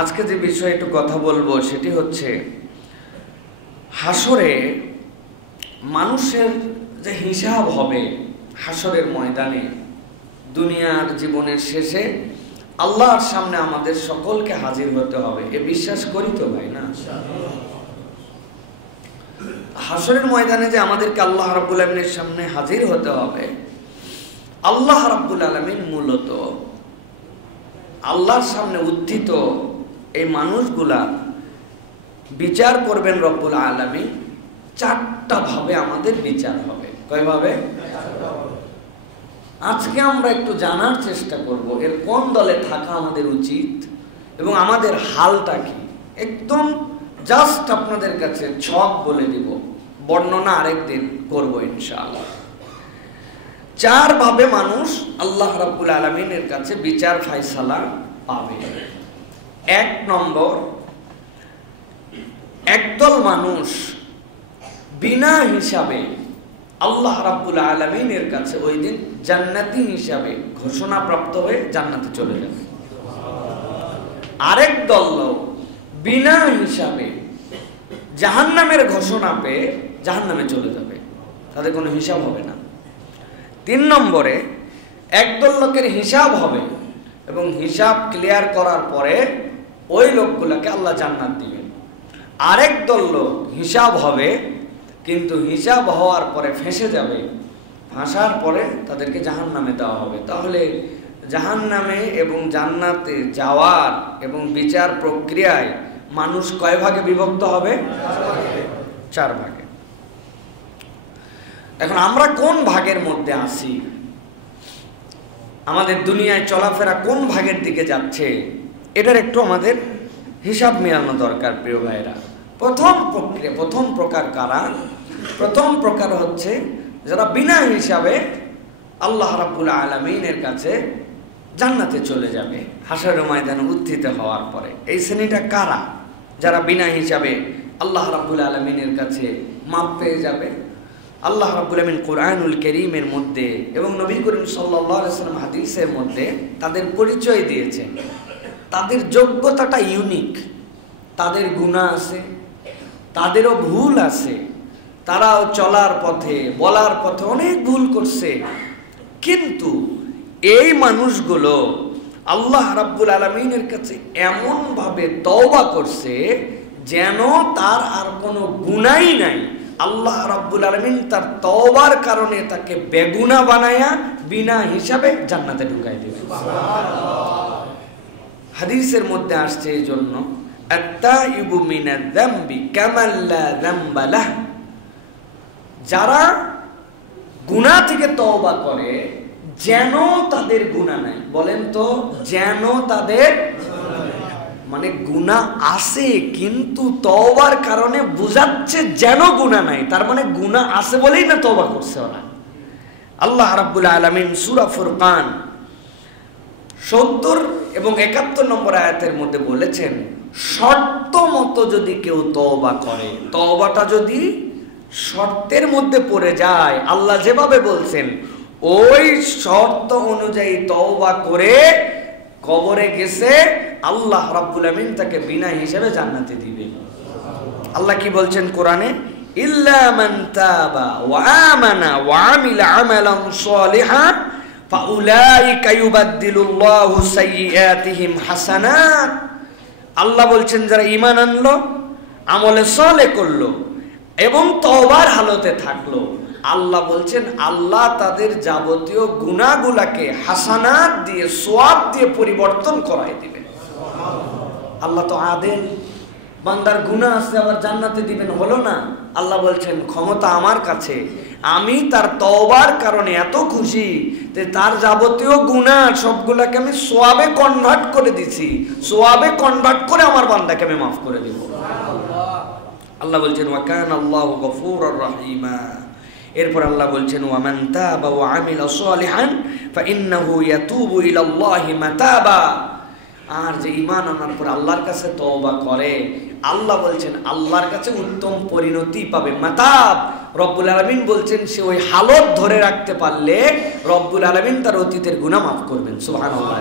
আজকে যে বিষয়ে একটু কথা বলবো সেটি হচ্ছে হাসরে মানুষের যে হিসাব হবে হাসরের ময়দানে, দুনিয়ার জীবনের শেষে আল্লাহর সামনে আমাদের সকলকে হাজির হতে হবে। এ বিশ্বাস করি তো ভাই না? হাসরের ময়দানে যে আমাদেরকে আল্লাহ রাব্বুল আলামিনের সামনে হাজির হতে হবে, আল্লাহ রাব্বুল আলামিন মূলত আল্লাহর সামনে উত্থিত এই মানুষগুলা বিচার করবেন রব্বুল আলামিন। চারটা ভাবে আমাদের বিচার হবে। কয়ভাবে? আজকে আমরা একটু জানার চেষ্টা করব এর কোন দলে থাকা আমাদের উচিত এবং আমাদের হালটা কি। একদম জাস্ট আপনাদের কাছে ছক বলে দিব, বর্ণনা আরেকদিন করব ইনশাআল্লাহ। চার ভাবে মানুষ আল্লাহ রাব্বুল আলামিনের কাছে বিচার ফায়সালা পাবে। এক নম্বর, একদল মানুষ বিনা হিসাবে আল্লাহ রাব্বুল আলামিনের কাছে ওই দিন জান্নাতি হিসাবে ঘোষণাপ্রাপ্ত হয়ে জান্নাতে চলে যাবে। আরেক দল লোক বিনা হিসাবে জাহান্নামের ঘোষণা পেয়ে জাহান্নামে চলে যাবে, তাদের কোনো হিসাব হবে না। তিন নম্বরে, একদল লোকের হিসাব হবে এবং হিসাব ক্লিয়ার করার পরে ওই লোকগুলোকে আল্লাহ জান্নাত দিবেন। আরেক দল লোক হিসাব হবে কিন্তু হিসাব হওয়ার পরে ফেঁসে যাবে, ফাঁসার পরে তাদেরকে জাহান্নামে দেওয়া হবে। তাহলে জাহান্নামে এবং জান্নাতে যাওয়ার এবং বিচার প্রক্রিয়ায় মানুষ কয় ভাগে বিভক্ত হবে? চার ভাগে। এখন আমরা কোন ভাগের মধ্যে আছি, আমাদের দুনিয়ায় চলাফেরা কোন ভাগের দিকে যাচ্ছে, এটার একটু আমাদের হিসাব মেলানো দরকার প্রিয় ভাইরা। প্রথম প্রকার কারা? প্রথম প্রকার হচ্ছে যারা বিনা হিসাবে আল্লাহ রাব্বুল আলামিনের কাছে জান্নাতে চলে যাবে হাসরের ময়দানে উত্থিত হওয়ার পরে। এই শ্রেণীটা কারা? যারা বিনা হিসাবে আল্লাহ রাব্বুল আলামিনের কাছে মাপ পেয়ে যাবে। আল্লাহ রাব্বুল আলামিন কোরআনুল কারীমের মধ্যে এবং নবী করিম সাল্লাল্লাহু আলাইহি ওয়াসাল্লাম হাদিসের মধ্যে তাদের পরিচয় দিয়েছেন। তাদের যোগ্যতাটা ইউনিক, তাদের গুনাহ আছে, তাদেরও ভুল আছে, তারাও চলার পথে বলার পথে অনেক ভুল করছে, কিন্তু এই মানুষগুলো আল্লাহ রাব্বুল আলামিনের কাছে এমন ভাবে তওবা করছে যেন তার আর কোনো গুনাহই নাই। আল্লাহ রাব্বুল আলামিন তার তওবার কারণে তাকে বেগুনা বানায়া বিনা হিসাবে জান্নাতে ঢুকাই দিবে। হাদিসের মধ্যে আসছে এই জন্য আত-তাইবু মিনায-যামবি কামান লা যামবা লাহ, যারা গুনাহ থেকে তওবা করে যেন তাদের গুনাহ নাই। বলেন তো, যেন তাদের মানে গুনাহ আছে কিন্তু তওবার কারণে বুঝাচ্ছে যেন গুনাহ নাই, তার মানে গুনাহ আছে বলেই না তওবা করছে ওরা। আল্লাহ রাব্বুল আলামিন সূরা ফুরকান 70 এবং 71 নম্বর আয়াতের মধ্যে বলেছেন, শর্ত মতো যদি কেউ তওবা করে, তওবাটা যদি শর্তের মধ্যে পড়ে যায়, আল্লাহ যেভাবে বলছেন ওই শর্ত অনুযায়ী তওবা করে কবরে গেছে, আল্লাহ রাব্বুল আমিন তাকে বিনা হিসাবে জান্নাতে দিবেন। আল্লাহ কি বলছেন কোরআনে? ইল্লা মান তাবা ওয়া আমানা ওয়া আমিলা আমালান সালিহান ফাউলাইকা ইউবাদদিলুল্লাহু সাইয়্যাতিহিম হাসানাত। আল্লাহ বলছেন যারা ঈমান আনলো, আমলে সালেহ করলো এবং তওবার হালতে থাকলো, আল্লাহ বলছেন আল্লাহ তাদের যাবতীয় গুনাহগুলোকে হাসানাত দিয়ে, সওয়াব দিয়ে পরিবর্তন করায় দিবেন। আল্লাহ তো আদেল, বান্দার গুনাহ আছে আবার জান্নাতে দিবেন, হলো না? আল্লাহ বলছেন ক্ষমতা আমার কাছে, আমি তার তওবার কারণে এত খুশি যে তার যাবতীয় গুনাহ সবগুলোকে আমি সওয়াবে কনভার্ট করে দিছি, সওয়াবে কনভার্ট করে আমার বান্দাকে আমি মাফ করে দেব। আল্লাহ বলছেন ওয়া কানা আল্লাহু গফুরুর রহিমা। এরপর আল্লাহ বলছেন ওয়া মান তাবা ওয়া আমিলা সালিহান ফাইন্নাহু ইয়াতুবু ইলাল্লাহি মাতাবা। আর যে ঈমান আনার পর আল্লাহর কাছে তওবা করে, আল্লাহ বলছেন আল্লাহর কাছে উত্তম পরিণতি পাবে। মাতাব, রব্বুল আলামিন বলছেন সে ওই হালত ধরে রাখতে পারলে রব্বুল আলামিন তার অতীতের গুনাহ মাফ করবেন। সুবহানাল্লাহ।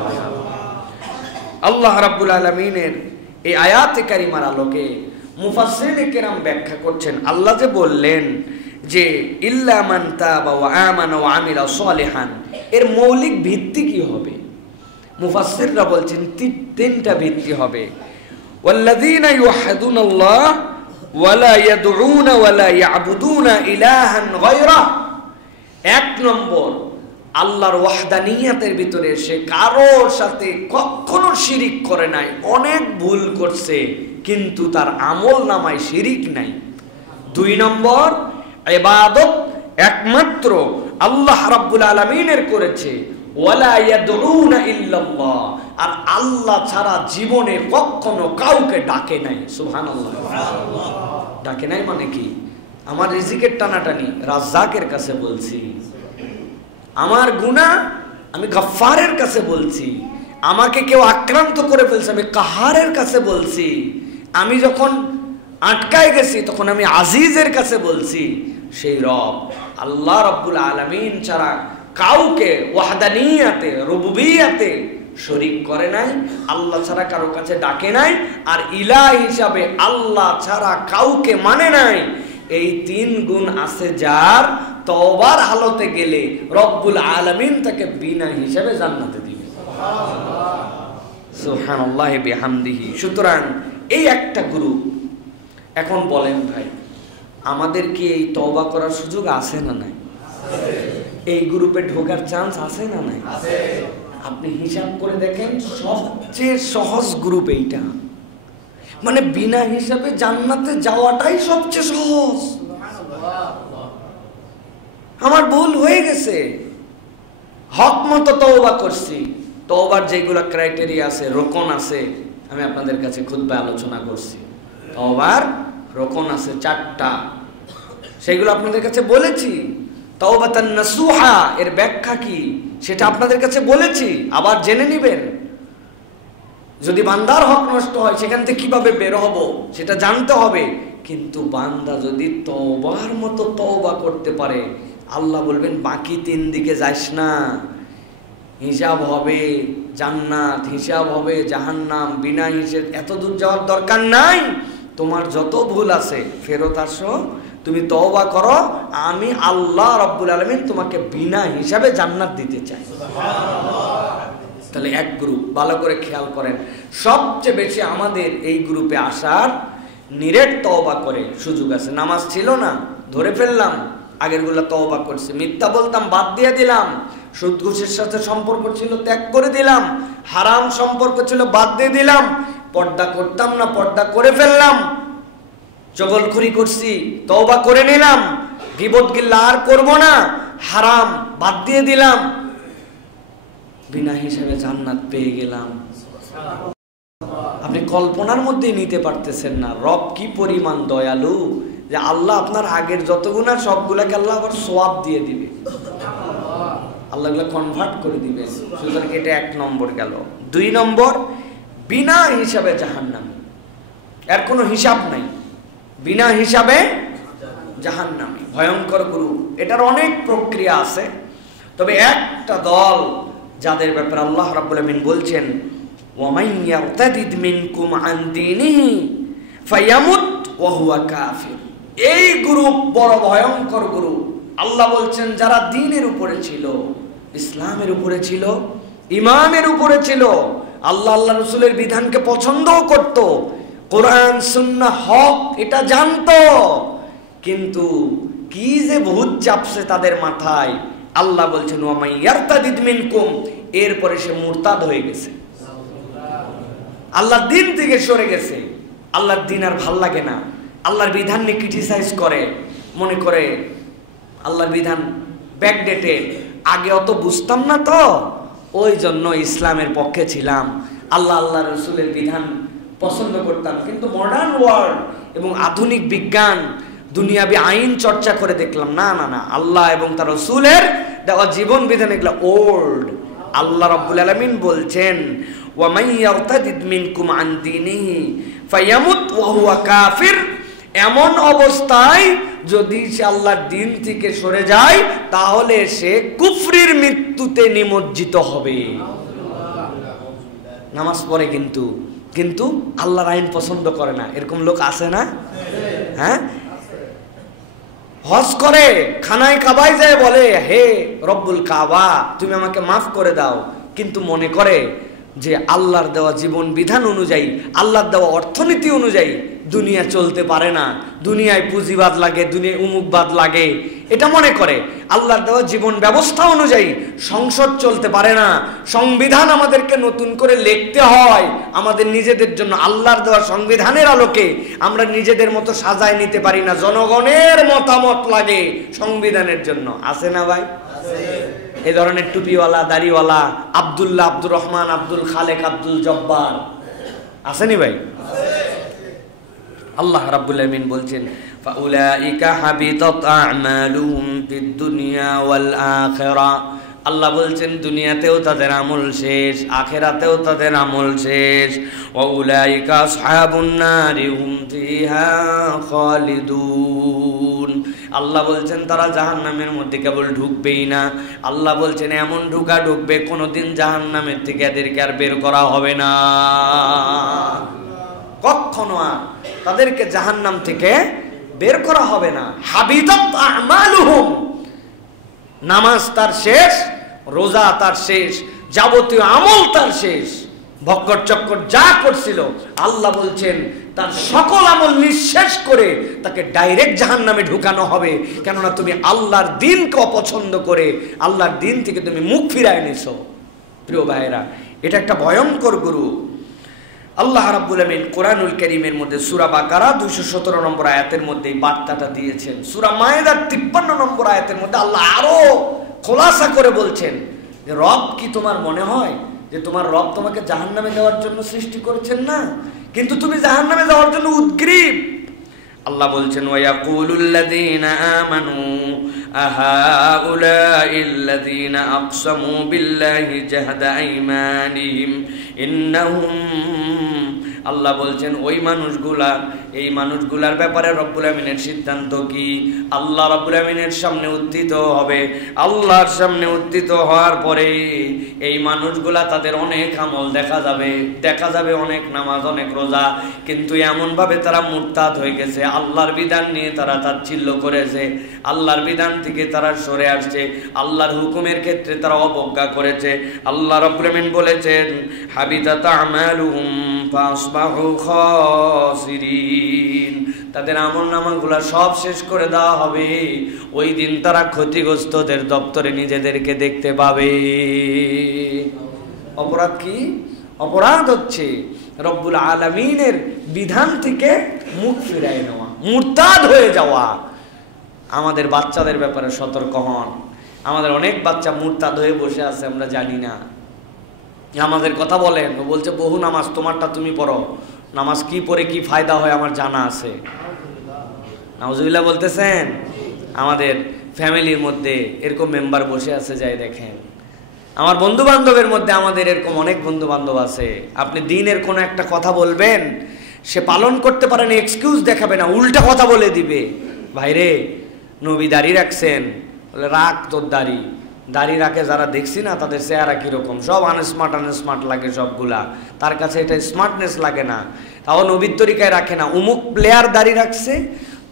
আল্লাহ রাব্বুল আলামিনের এই আয়াতে কারিমার আলোকে মুফাসসিরিনে কেরাম ব্যাখ্যা করছেন, আল্লাহ যে বললেন যে ইল্লা মান তাবা ওয়া আমানা ওয়া আমিলা সালিহান, এর মৌলিক ভিত্তি কি হবে? মুফাসসিররা বলছেন তিনটা ভিত্তি হবে। ওয়াল্লাযীনা ইউহিদুনাল্লাহ ওয়া লা ইয়াদউনা ওয়া লা ইয়াবুদুনা ইলাহান গায়রাহ। এক নম্বর, আল্লাহর ওয়াহদানিয়াতের ভিতরে সে কারোর সাথে কখনো শিরিক করে নাই। অনেক ভুল করছে কিন্তু তার আমল নামায় শিরিক নাই। দুই নম্বর, ইবাদত একমাত্র আল্লাহ রাব্বুল আলামিনের করেছে। ওয়ালা ইয়াদউনা ইল্লাল্লাহ, আর আল্লাহ ছাড়া জীবনে কখনো কাউকে ডাকে নাই। সুবহানাল্লাহ। ডাকে নাই মানে কি? আমার রিজিকের টানাটানি রাজ্জাকের কাছে বলছি, আমার গুনাহ আমি গফফারের কাছে বলছি, আমাকে কেউ আক্রান্ত করে ফেলছে আমি কাহারের কাছে বলছি, আমি যখন আটকায় গেছি তখন আমি আজিজের কাছে বলছি। সেই রব আল্লাহ রাব্বুল আলামিন ছাড়া কাউকে ওয়াহদানিয়াতে রুবুবিয়াতে শরীক করে নাই, আল্লাহ ছাড়া কারো কাছে ডাকে নাই, আর ইলাহ হিসাবে আল্লাহ ছাড়া কাউকে মানে নাই। এই তিন গুণ আছে যার, তওবার হালতে গেলে রব্বুল আলামিন তাকে বিনা হিসাবে জান্নাতে দিবে। সুবহানাল্লাহি বিহামদিহি। সুতরাং এই একটা গ্রুপ। এখন বলেন ভাই, আমাদের কি এই তওবা করার সুযোগ আছে না নাই? এই গ্রুপে ঢোকার চান্স আছে না নাই? আপনি হিসাব করে দেখেন, সবচেয়ে সহজ গ্রুপ এইটা। মানে বিনা হিসাবে জান্নাতে যাওয়াটাই সবচেয়ে সহজ। আমার ভুল হয়ে গেছে, হক মতো তওবা করছি। তওবার যেগুলো ক্রাইটেরিয়া আছে, রোকন আছে, আমি আপনাদের কাছে খুতবায় আলোচনা করছি। তওবার রোকন আছে 4টা, সেগুলো আপনাদের কাছে বলেছি। তাওবাতান নাসুহা এর ব্যাখ্যা কি সেটা আপনাদের কাছে বলেছি, আবার জেনে নেবেন। যদি বান্দার হক নষ্ট হয় সেখান থেকে কিভাবে বের হব সেটা জানতে হবে। কিন্তু বান্দা যদি তওবার মতো তওবা করতে পারে, আল্লাহ বলবেন বাকি 3 দিকে যাস না, হিসাব হবে জান্নাত, হিসাব হবে জাহান্নাম, বিনা হিসেবে এত দূর যাওয়ার দরকার নাই। তোমার যত ভুল আছে ফেরত আসো, তুমি তওবা করো, আমি আল্লাহ রাব্বুল আলামিন তোমাকে বিনা হিসাবে জান্নাত দিতে চাই। তাহলে এক গ্রুপ, ভালো করে খেয়াল করেন, সবচেয়ে বেশি আমাদের এই গ্রুপে আসার নিরেট তওবা করে সুযোগ আছে। নামাজ ছিল না, ধরে ফেললাম, আগেরগুলো তওবা করছে, মিথ্যা বলতাম বাদ দিয়ে দিলাম, সুদ ঘুষের সাথে সম্পর্ক ছিল ত্যাগ করে দিলাম, হারাম সম্পর্ক ছিল বাদ দিয়ে দিলাম, পর্দা করতাম না পর্দা করে ফেললাম, চগলখুরি করছি তওবা করে নিলাম, গীবত গিল্লা আর করব না, হারাম বাদ দিয়ে দিলাম, বিনা হিসাবে জান্নাত পেয়ে গেলাম। আপনি কল্পনার মধ্যে নিতে পারতেছেন না রব কি পরিমাণ দয়ালু, যে আল্লাহ আপনার আগের যত গুনাহ সবগুলোকে আল্লাহ আবার সওয়াব দিয়ে দিবে, আল্লাহ এগুলো কনভার্ট করে দিবে। সুতরাং এটা 1 নম্বর গেল। 2 নম্বর, বিনা হিসাবে জাহান্নাম, এর কোনো হিসাব নাই, বিনা হিসাবে জাহান্নামী, ভয়ঙ্কর গুরু। এটার অনেক প্রক্রিয়া আছে, তবে একটা দল যাদের ব্যাপারে আল্লাহ রাব্বুল আলামিন বলছেন ওয়ামান ইয়ারতাদিদ মিনকুম আন দীনিহি ফায়ামুত ওয়া হুয়া কাফির, এই গ্রুপ বড় ভয়ঙ্কর গ্রুপ। আল্লাহ বলছেন যারা দ্বীনের উপরে ছিল, ইসলামের উপরে ছিল, ঈমানের উপরে ছিল, আল্লাহ আল্লাহ রাসূলের বিধানকে পছন্দও করত, কোরআন সুন্নাহ হক এটা জানতো, কিন্তু কি যে ভূত চাপছে তাদের মাথায়। আল্লাহ বলছেন ওয়ামান ইয়ারতাদিদ মিনকুম, এরপরে সে মুরতাদ হয়ে গেছে, আল্লাহর দ্বীন থেকে সরে গেছে, আল্লাহর দ্বীন আর ভাল লাগে না, আল্লাহর বিধান নিয়ে ক্রিটিসাইজ করে, মনে করে আল্লাহর বিধান ব্যাকডেটেড, আগে অত বুঝতাম না তো ওই জন্য ইসলামের পক্ষে ছিলাম, আল্লাহ আল্লাহ রাসূলের বিধান পছন্দ করতাম, কিন্তু মডার্ন ওয়ার্ল্ড এবং আধুনিক বিজ্ঞান দুনিয়াবি আইন চর্চা করে দেখলাম না না না, আল্লাহ এবং তার রাসূলের দেওয়া জীবন বিধান এগুলো ওল্ড। আল্লাহ রাব্বুল আলামিন বলছেন ওয়ামান ইয়ারতাদিদ মিনকুম আন দীনিহি ফায়ামুত ওয়া হুয়া কাফির, এমন অবস্থায় যদি সে আল্লাহর দ্বীন থেকে সরে যায় তাহলে সে কুফরির মৃত্যুতে নিমজ্জিত হবে। নামাজ পড়ে কিন্তু কিন্তু আল্লাহর আইন পছন্দ করে না, এরকম লোক আছে না? হ্যাঁ, হজ করে খানায় কাবায় যায় বলে হে রব্বুল কাবা তুমি আমাকে মাফ করে দাও, কিন্তু মনে করে যে আল্লাহর দেওয়া জীবন বিধান অনুযায়ী, আল্লাহর দেওয়া অর্থনীতি অনুযায়ী দুনিয়া চলতে পারে না, দুনিয়ায় পুঁজিবাদ লাগে, দুনিয়ায় উমুকবাদ লাগে, এটা মনে করে। আল্লাহর দেওয়া জীবন ব্যবস্থা অনুযায়ী সংসদ চলতে পারে না, সংবিধান আমাদেরকে নতুন করে লিখতে হয় আমাদের নিজেদের জন্য। আল্লাহর দেওয়া সংবিধানের আলোকে আমরা নিজেদের মতো সাজায় নিতে পারি না, জনগণের মতামত লাগে সংবিধানের জন্য। আছে না ভাই? এই ধরনের টুপিওয়ালা, দাড়িওয়ালা, আব্দুল্লাহ, আব্দুর রহমান, আব্দুল খালেক, আব্দুল জব্বার আসেনি ভাই? আল্লাহ রাব্বুল আলামিন বলছেন ফাউলাইকা হাবিতাত আমালুহুম ফিদ দুনিয়া ওয়াল আখিরাহ। আল্লাহ বলছেন দুনিয়াতেও তাদের আমল শেষ, আখিরাতেও তাদের আমল শেষ। ওয়া উলাইকা আসহাবুন নারি হুম ফিহা খালিদুন। আল্লাহ বলছেন তারা জাহান্নামের মধ্যে কেবল ঢুকবেই না, আল্লাহ বলছেন এমন ঢুকবে কোনোদিন জাহান্নামের থেকে এদেরকে আর বের করা হবে না, কখনো আর তাদেরকে জাহান্নাম থেকে বের করা হবে না। হাবিতাত আমালুহুম, নামাজ তার শেষ, রোজা তার শেষ, যাবতীয় আমল তার শেষ, ভক্কর চক্কর যা করছিল আল্লাহ বলছেন তার সকল আমল নিঃশেষ করে তাকে ডাইরেক্ট জাহান্নামে ঢুকানো হবে। কেননা তুমি আল্লাহর দ্বীনকে অপছন্দ করে আল্লাহর দ্বীন থেকে তুমি মুখ ফিরায় নিছো। প্রিয় ভাইরা, এটা একটা ভয়ঙ্কর গুরু। আল্লাহ রাব্বুল আমিন কোরআনুল কারীমের মধ্যে সূরা বাকারা 217 নম্বর আয়াতের মধ্যে এই বার্তাটা দিয়েছেন। সূরা মায়েদার 53 নম্বর আয়াতের মধ্যে আল্লাহ আরো খোলাসা করে বলছেন যে রব কি তোমার মনে হয় যে তোমার রব তোমাকে জাহান্নামে যাওয়ার জন্য সৃষ্টি করেছেন না, কিন্তু তুমি জাহান্নামে যাওয়ার জন্য উদ্গ্রীব। আল্লাহ বলছেন ওয়ায়াকুলুল্লাযীনা আমানু আহাউলাইল্লাযীনা আকসামু বিল্লাহি জাহদা আইমানিহিম ইন্নাহুম। আল্লাহ বলছেন ওই মানুষগুলা, এই মানুষগুলার ব্যাপারে রব্বুল আমিনের সিদ্ধান্ত কি? আল্লাহ রব্বুল আমিনের সামনে উত্থিত হবে। আল্লাহর সামনে উত্থিত হওয়ার পরে এই মানুষগুলা তাদের অনেক আমল দেখা যাবে অনেক নামাজ, অনেক রোজা, কিন্তু এমনভাবে তারা মুরতাদ হয়ে গেছে, আল্লাহর বিধান নিয়ে তারা তাচ্ছিল্য করেছে, আল্লাহর বিধান থেকে তারা সরে আসছে, আল্লাহর হুকুমের ক্ষেত্রে তারা অবজ্ঞা করেছে। আল্লাহ রাব্বুল আমিন বলেছেন হাবিতাত আমালুহুম ফাসবাহু খাসিরিন, তাদের আমলনামাগুলো সব শেষ করে দেওয়া হবে। ওই দিন তারা ক্ষতিগ্রস্তদের দপ্তরে নিজেদেরকে দেখতে পাবে। অপরাধ কি? অপরাধ হচ্ছে রব্বুল আলামিনের বিধান থেকে মুখ ফিরায় নেওয়া, মুরতাদ হয়ে যাওয়া। আমাদের বাচ্চাদের ব্যাপারে সতর্ক হন। আমাদের অনেক বাচ্চা মুরতাদ হয়ে বসে আছে, আমরা জানি না। আমাদের কথা বলেন, বলছে বহু নামাজ তোমারটা তুমি পড়ো, নামাজ কি পড়ে কি ফায়দা হয় আমার জানা আছে। নাউজুবিল্লাহ বলতেছেন। আমাদের ফ্যামিলির মধ্যে এরকম মেম্বার বসে আছে, যাই দেখেন। আমার বন্ধু বান্ধবের মধ্যে আমাদের এরকম অনেক বন্ধু বান্ধব আছে, আপনি দিনের কোনো একটা কথা বলবেন, সে পালন করতে পারে না, এক্সকিউজ দেখাবে না, উল্টা কথা বলে দিবে। ভাইরে, নবী দাড়ি রাখছেন, বলে রাখ তোর দাড়ি। দাড়ি রাখে যারা দেখছি না তাদের চেহারা কিরকম, সব আনস্মার্ট লাগে সবগুলা, তার কাছে এটা স্মার্টনেস লাগে না। তাও নবীর তরিকায় রাখে না। উমুক প্লেয়ার দাড়ি রাখছে,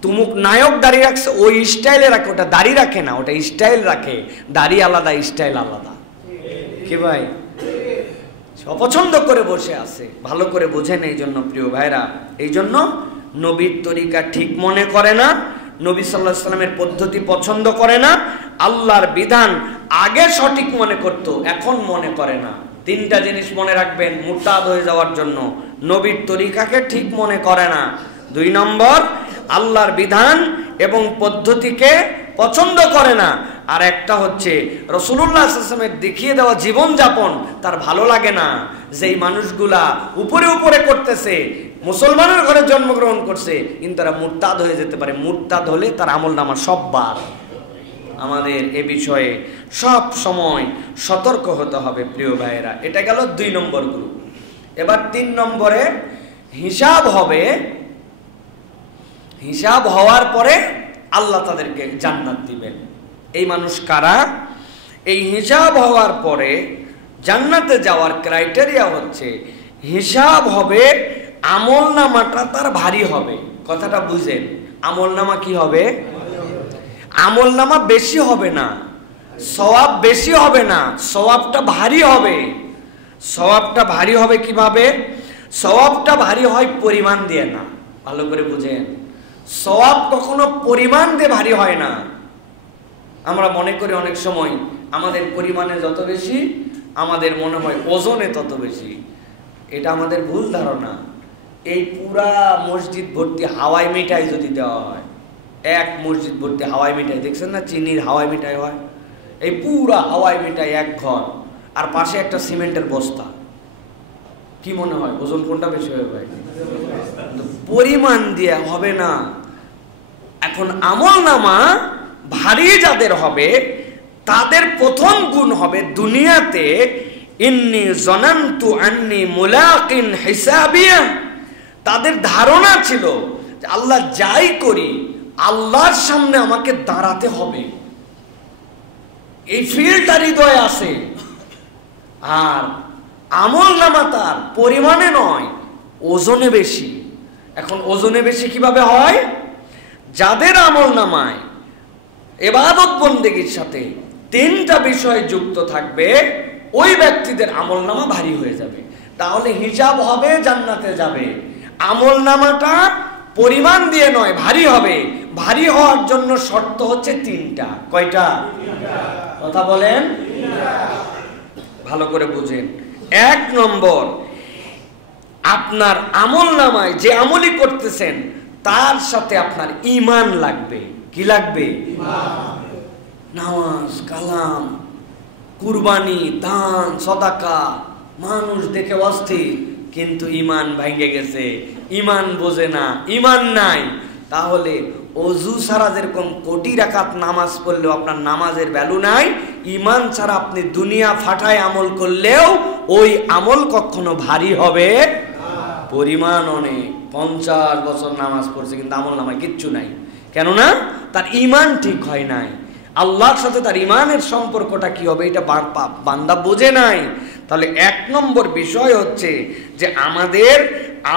তুমুক নায়ক দাড়ি রাখছে, ওই স্টাইলে রাখে, ওটা দাড়ি রাখে না, ওটা স্টাইল রাখে। দাড়ি আলাদা, স্টাইল আলাদা। কি ভাই, অপছন্দ করে বসে আছে, ভালো করে বোঝেন। এই জন্য প্রিয় ভাইরা, এই জন্য নবীর তরিকা ঠিক মনে করে না, নবী সাল্লাল্লাহু আলাইহি সাল্লামের পদ্ধতি পছন্দ করে না, আল্লাহর বিধান আগে সঠিক মনে করত, এখন মনে করে না। তিনটা জিনিস মনে রাখবেন মুরতাদ হয়ে যাওয়ার জন্য। নবীর তরিকাকে ঠিক মনে করে না। 2 নম্বর, আল্লাহর বিধান এবং পদ্ধতিকে পছন্দ করে না। আর একটা হচ্ছে রাসূলুল্লাহ সাল্লাল্লাহু আলাইহি ওয়াসাল্লামের দেখিয়ে দেওয়া জীবনযাপন তার ভালো লাগে না। যেই মানুষগুলা উপরে উপরে করতেছে, মুসলমানের ঘরে জন্মগ্রহণ করছে, কিন্তু তারা মুরতাদ হয়ে যেতে পারে। মুরতাদ হলে তার আমলনামা সব বার। আমাদের এ বিষয়ে সব সময় সতর্ক হতে হবে প্রিয় ভাইয়েরা। এটা গেল 2 নম্বর গ্রুপ। এবার 3 নম্বরে হিসাব হবে। হিসাব হওয়ার পরে আল্লাহ তাদেরকে জান্নাত দিবেন। এই মানুষ কারা? এই হিসাব হওয়ার পরে জান্নাতে যাওয়ার ক্রাইটেরিয়া হচ্ছে হিসাব হবে, আমল নামাটা তার ভারী হবে। কথাটা বুঝেন, আমল নামা কি হবে? আমল নামা বেশি হবে না, সওয়াব বেশি হবে না, সওয়াবটা ভারী হবে। সওয়াবটা ভারী হবে কিভাবে? সওয়াবটা ভারী হয় পরিমাণ দিয়ে না। ভালো করে বুঝেন, সওয়াব কখনো পরিমাণ দিয়ে ভারী হয় না। আমরা মনে করি অনেক সময় আমাদের পরিমাণে যত বেশি, আমাদের মনে হয় ওজনে তত বেশি। এটা আমাদের ভুল ধারণা। এই পুরা মসজিদ ভর্তি হাওয়াই মিঠাই যদি দেওয়া হয়, এক মসজিদ ভর্তি হাওয়াই মিঠাই, দেখছেন না চিনির হাওয়াই মিঠাই হয়, এই পুরা হাওয়াই মিঠাই এক ঘর, আর পাশে একটা সিমেন্টের বস্তা, কি মনে হয় ওজন কোনটা বেশি হবে ভাই? পরিমাণ দিয়ে হবে না। এখন আমল নামা ভারী যাদের হবে, তাদের প্রথম গুণ হবে দুনিয়াতে ইন্নী জনান্তু আন্নী মুলাকিন হিসাবিয়া। তাদের ধারণা ছিল যে আল্লাহ যাই করি আল্লাহর সামনে আমাকে দাঁড়াতে হবে, এই ফিলটা হৃদয়ে আছে। আর আমল নামা তার পরিমাণে নয়, ওজনে বেশি। এখন ওজনে বেশি কিভাবে হয়? যাদের আমল নামায় ইবাদত বন্দেগীর সাথে তিনটা বিষয় যুক্ত থাকবে, ওই ব্যক্তিদের আমল নামা ভারী হয়ে যাবে। তাহলে হিসাব হবে, জান্নাতে যাবে। আমল নামাটা পরিমাণ দিয়ে নয়, ভারী হবে। ভারী হওয়ার জন্য শর্ত হচ্ছে তিনটা। কয়টা? কথা বলেন, ভালো করে বুঝেন। এক নম্বর, আপনার আমল নামায় যে আমলই করতেছেন তার সাথে আপনার ঈমান লাগবে। কি লাগবে? নামাজ, কালাম, কুরবানি, দান, সদাকা, মানুষ দেখে অস্থির, কিন্তু ঈমান ভেঙে গেছে, ঈমান বোঝে না, ঈমান নাই। তাহলে অজু ছাড়া যেরকম কোটি রাকাত নামাজ পড়লেও আপনার নামাজের ভ্যালু নাই, ঈমান ছাড়া আপনি দুনিয়া ফাটায় আমল করলেও ওই আমল কখনো ভারী হবে। পরিমাণ অনেক, 50 বছর নামাজ পড়ছে কিন্তু আমল নামায় কিচ্ছু নাই। কেননা তার ঈমান ঠিক হয় নাই। আল্লাহর সাথে তার ঈমানের সম্পর্কটা কি হবে এটা বান্দা বোঝে নাই। তাহলে এক নম্বর বিষয় হচ্ছে যে আমাদের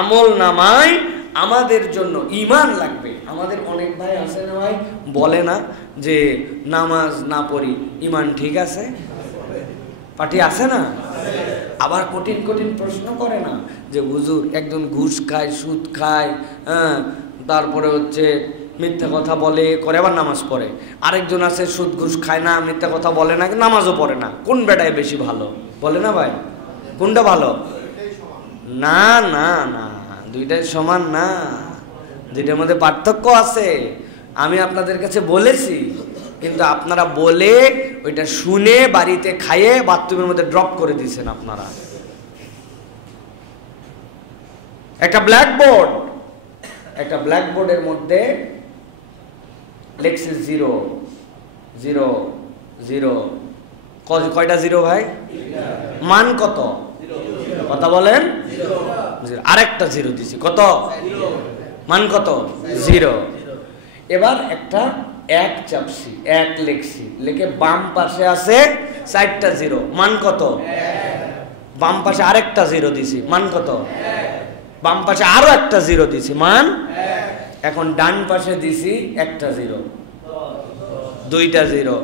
আমল নামায় আমাদের জন্য ঈমান লাগবে। আমাদের অনেক ভাই আছে না ভাই, বলে না যে নামাজ না পড়ি ঈমান ঠিক আছে? পার্টি আছে না? আবার কঠিন কঠিন প্রশ্ন করে না যে হুজুর একজন ঘুষ খায়, সুদ খায়, হ্যাঁ, তারপরে হচ্ছে মিথ্যা কথা বলে, করে আবার নামাজ পড়ে। আরেকজন আছে সুদ ঘুষ খায় না, মিথ্যা কথা বলে না, নামাজও পড়ে না। কোন বেটায় বেশি ভালো? বলে না ভাই, কোনটা ভালো? না না না, দুইটাই সমান না, দুইটার মধ্যে পার্থক্য আছে। আমি আপনাদের কাছে বলেছি, কিন্তু আপনারা বলে ওইটা শুনে বাড়িতে খাইয়ে বাথরুমের মধ্যে ড্রপ করে দিয়েছেন আপনারা। একটা ব্ল্যাকবোর্ডের মধ্যে লেখছে 0 0 0। কয়টা জিরো ভাই? মান কত? কথা বলেন। আরেকটা 0 দিছি, কত? মান কত? 0। এবার একটা 1 চাপছি, 1 লিখছি, লিখে বাম পাশে আছে 4টা 0, মান কত? বাম পাশে আরেকটা 0 দিছি, মান কত? বাম পাশে আরো একটা 0 দিছি, মান? এখন ডান পাশে দিছি একটা 0, 2টা 0,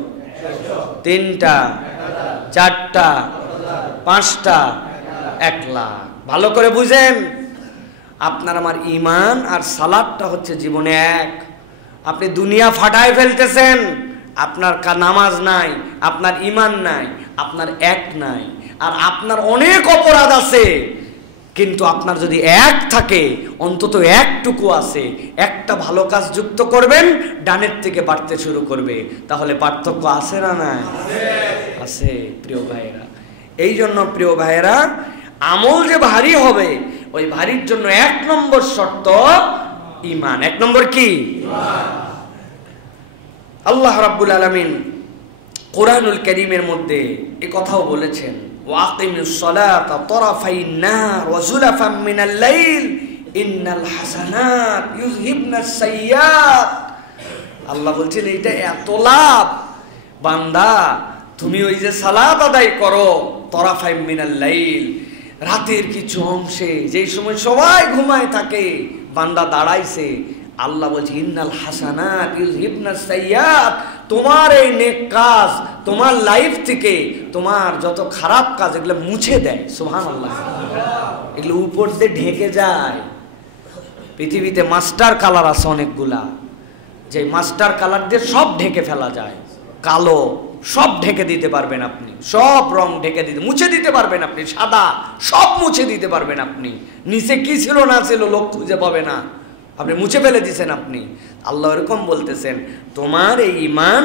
3টা, 4টা, 5টা, 1 লাখ। ভালো করে বুঝেন, আপনার আমার ঈমান আর সালাতটা হচ্ছে জীবনে এক। আপনি দুনিয়া ফাটায় ফেলতেছেন, আপনার নামাজ নাই, আপনার ঈমান নাই, আপনার এক নাই। আর আপনার অনেক অপরাধ আছে, কিন্তু আপনার যদি এক থাকে, অন্তত একটুকু আছে, একটা ভালো কাজ যুক্ত করবেন, ডানের থেকে বাড়তে শুরু করবে। তাহলে পার্থক্য আছে না? না আছে প্রিয় ভাইয়েরা। এই জন্য প্রিয় ভাইয়েরা, আমল যে ভারী হবে, ওই ভারীর জন্য 1 নম্বর শর্ত ঈমান। 1 নম্বর কি? আল্লাহ রাব্বুল আলামিন কোরআনুল কারীমের মধ্যে এই কথাও বলেছেন, ওয়াকিমিস সালাতা তারাফাইন নাহার ওয়া যুলাফাম মিনাল লাইল ইন্নাল হাসানাত ইউযহিবনাস সাইয়্যাত। আল্লাহ বলছেন এটা এত লাভ, বান্দা তুমি ওই যে সালাত আদায় করো তারাফাইন মিনাল লাইল, রাতের কিছু অংশে যেই সময় সবাই ঘুমায় থাকে, বান্দা দাঁড়াইছে, আল্লাহ বলছে ইন্নাল হাসানাত ইউযহিবনাস সাইয়্যাত, তোমার এই নেক কাজ তোমার লাইফ থেকে তোমার যত খারাপ কাজ এগুলো মুছে দেয়। সুবহানাল্লাহ। এগুলো উপর দিয়ে ঢেকে যায়। পৃথিবীতে মাস্টার কালার আছে অনেকগুলা, যে মাস্টার কালার দিয়ে সব ঢেকে ফেলা যায়। কালো সব ঢেকে দিতে পারবেন আপনি, সব রং ঢেকে দিতে মুছে দিতে পারবেন আপনি, সাদা সব মুছে দিতে পারবেন আপনি, নিচে কি ছিল না ছিল লোক খুঁজে পাবে না, আপনি মুছে ফেলে দিয়েছেন আপনি। আল্লাহ এরকম বলতেছেন তোমার এই ঈমান,